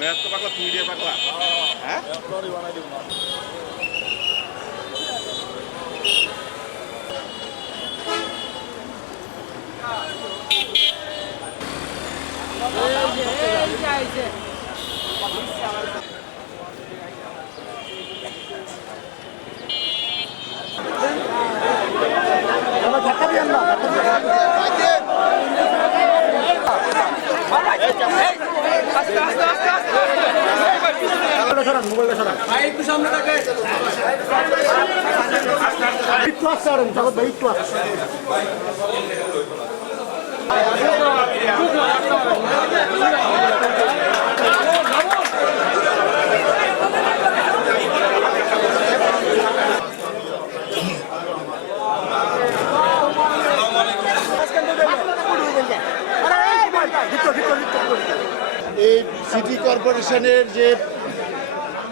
মেয়াদ তো পাকলা তুমি দিয়ে পাকলা হ্যাঁ এই সিটি কর্পোরেশনের যে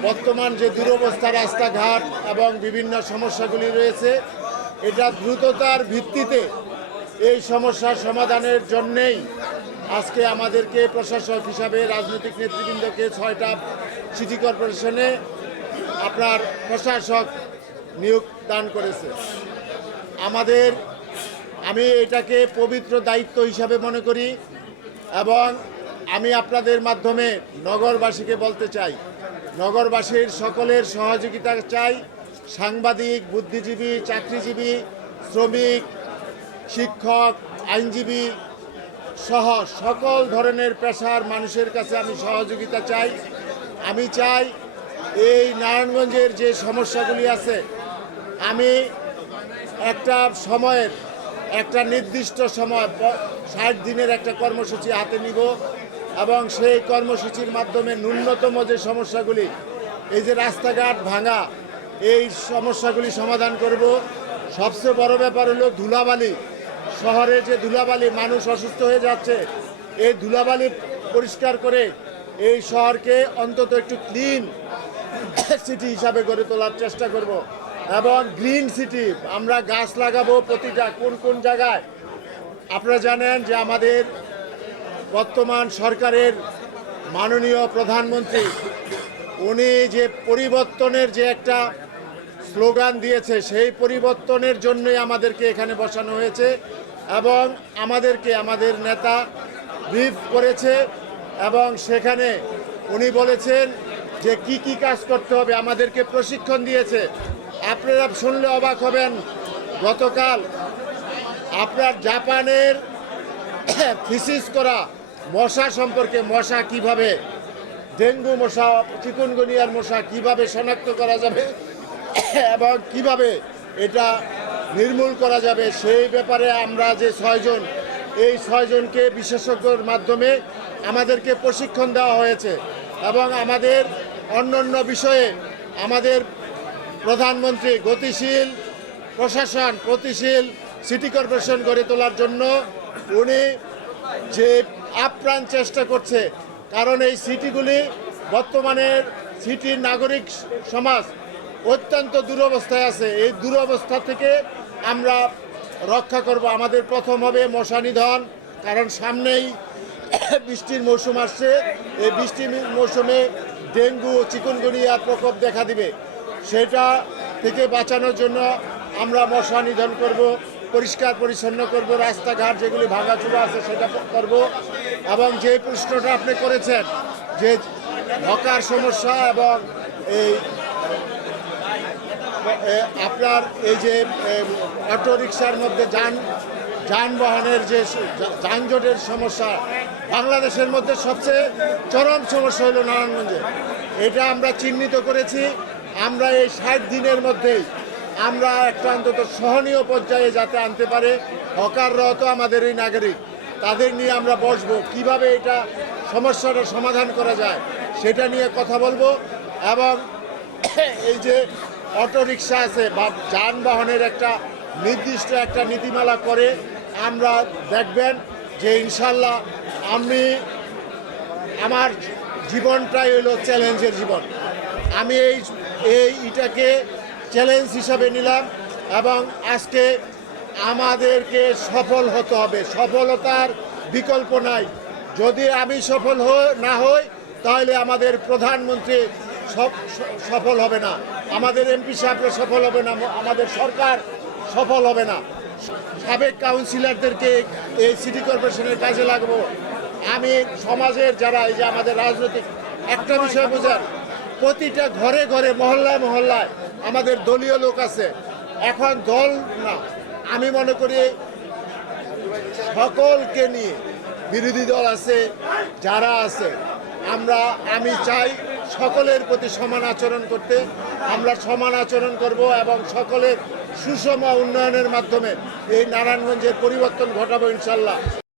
বর্তমান যে দুরবস্থা রাস্তাঘাট এবং বিভিন্ন সমস্যাগুলি রয়েছে, এটা দ্রুততার ভিত্তিতে এই সমস্যার সমাধানের জন্যেই আজকে আমাদেরকে প্রশাসক হিসাবে রাজনৈতিক নেতৃবৃন্দকে 6টা সিটি কর্পোরেশনে আপনার প্রশাসক নিয়োগ দান করেছে। আমি এটাকে পবিত্র দায়িত্ব হিসাবে মনে করি এবং আমি আপনাদের মাধ্যমে নগরবাসীকে বলতে চাই, নগরবাসীর সকলের সহযোগিতা চাই। সাংবাদিক, বুদ্ধিজীবী, চাকরিজীবী, শ্রমিক, শিক্ষক, আইনজীবী সহ সকল ধরনের পেশার মানুষের কাছে আমি সহযোগিতা চাই। আমি চাই এই নারায়ণগঞ্জের যে সমস্যাগুলি আছে, আমি একটা নির্দিষ্ট সময় 60 দিনের একটা কর্মসূচি হাতে নিব এবং সেই কর্মসূচির মাধ্যমে ন্যূনতম যে সমস্যাগুলি, এই যে রাস্তাঘাট ভাঙা, এই সমস্যাগুলি সমাধান করব। সবচেয়ে বড় ব্যাপার হলো ধুলাবালি। শহরে যে ধুলাবালি, মানুষ অসুস্থ হয়ে যাচ্ছে, এই ধুলাবালি পরিষ্কার করে এই শহরকে অন্তত একটু ক্লিন সিটি হিসাবে গড়ে তোলার চেষ্টা করব এবং গ্রিন সিটি আমরা গাছ লাগাবো প্রতিটা কোন জায়গায়। আপনারা জানেন যে আমাদের বর্তমান সরকারের মাননীয় প্রধানমন্ত্রী উনি যে পরিবর্তনের যে একটা স্লোগান দিয়েছে, সেই পরিবর্তনের জন্যই আমাদেরকে এখানে বসানো হয়েছে এবং আমাদের নেতা ব্রিফ করেছে এবং সেখানে উনি বলেছেন যে কি কাজ করতে হবে, আমাদেরকে প্রশিক্ষণ দিয়েছে। আপনারা শুনলে অবাক হবেন, গতকাল আপনার জাপানের থিসিস করা মশা সম্পর্কে, মশা কিভাবে, ডেঙ্গু মশা, চিকুনগুনিয়ার মশা কিভাবে শনাক্ত করা যাবে এবং কিভাবে এটা নির্মূল করা যাবে, সেই ব্যাপারে আমরা যে 6 জন, এই 6 জনকে বিশেষজ্ঞর মাধ্যমে আমাদেরকে প্রশিক্ষণ দেওয়া হয়েছে এবং আমাদের অন্যান্য বিষয়ে আমাদের প্রধানমন্ত্রী গতিশীল প্রশাসন, গতিশীল সিটি কর্পোরেশন গড়ে তোলার জন্য উনি যে আপ্রাণ চেষ্টা করছে। কারণ এই সিটিগুলি বর্তমানের সিটির নাগরিক সমাজ অত্যন্ত দুরবস্থায় আছে। এই দুরবস্থা থেকে আমরা রক্ষা করব। আমাদের প্রথম হবে মশা নিধন, কারণ সামনেই বৃষ্টির মৌসুম আসছে। এই বৃষ্টির মৌসুমে ডেঙ্গু, চিকুনগুনিয়ার প্রকোপ দেখা দিবে। সেটা থেকে বাঁচানোর জন্য আমরা মশা নিধন করব, পরিষ্কার পরিচ্ছন্ন করব, রাস্তাঘাট যেগুলি ভাঙাচোরা আছে সেটা করব এবং যে প্রশ্নটা আপনি করেছেন যে হকার সমস্যা এবং এই আপনার এই যে অটোরিকশার মধ্যে যানবাহনের যে যানজটের সমস্যা, বাংলাদেশের মধ্যে সবচেয়ে চরম সমস্যা হলো নারায়ণগঞ্জে। এটা আমরা চিহ্নিত করেছি। আমরা এই 60 দিনের মধ্যেই আমরা একটা অন্তত সহনীয় পর্যায়ে যাতে আনতে পারে। হকাররাও তো আমাদেরই নাগরিক, তাদের নিয়ে আমরা বসবো, কিভাবে এটা সমস্যাটা সমাধান করা যায় সেটা নিয়ে কথা বলবো এবং এই যে অটোরিকশা আছে বা যানবাহনের একটা নির্দিষ্ট একটা নীতিমালা করে আমরা দেখবেন যে ইনশাল্লাহ আমার জীবনটাই হলো চ্যালেঞ্জের জীবন। আমি এইটাকে চ্যালেঞ্জ হিসাবে নিলাম এবং আজকে আমাদেরকে সফল হতে হবে। সফলতার বিকল্প নাই। যদি আমি সফল না হই তাহলে আমাদের প্রধানমন্ত্রী সফল হবে না, আমাদের এমপি সাহেবরা সফল হবে না, আমাদের সরকার সফল হবে না। সাবেক কাউন্সিলরদেরকে এই সিটি কর্পোরেশনের কাজে লাগবো। আমি সমাজের যারা এই যে আমাদের রাজনৈতিক একটা বিষয় বোঝার, প্রতিটা ঘরে ঘরে মহল্লায় মহল্লায় আমাদের দলীয় লোক আছে। এখন দল না, আমি মনে করি সকলকে নিয়ে বিরোধী দল আছে যারা আছে, আমি চাই সকলের প্রতি সমান আচরণ করতে। আমরা সমান আচরণ করব এবং সকলের সুষম উন্নয়নের মাধ্যমে এই নারায়ণগঞ্জের পরিবর্তন ঘটাবো ইনশাল্লাহ।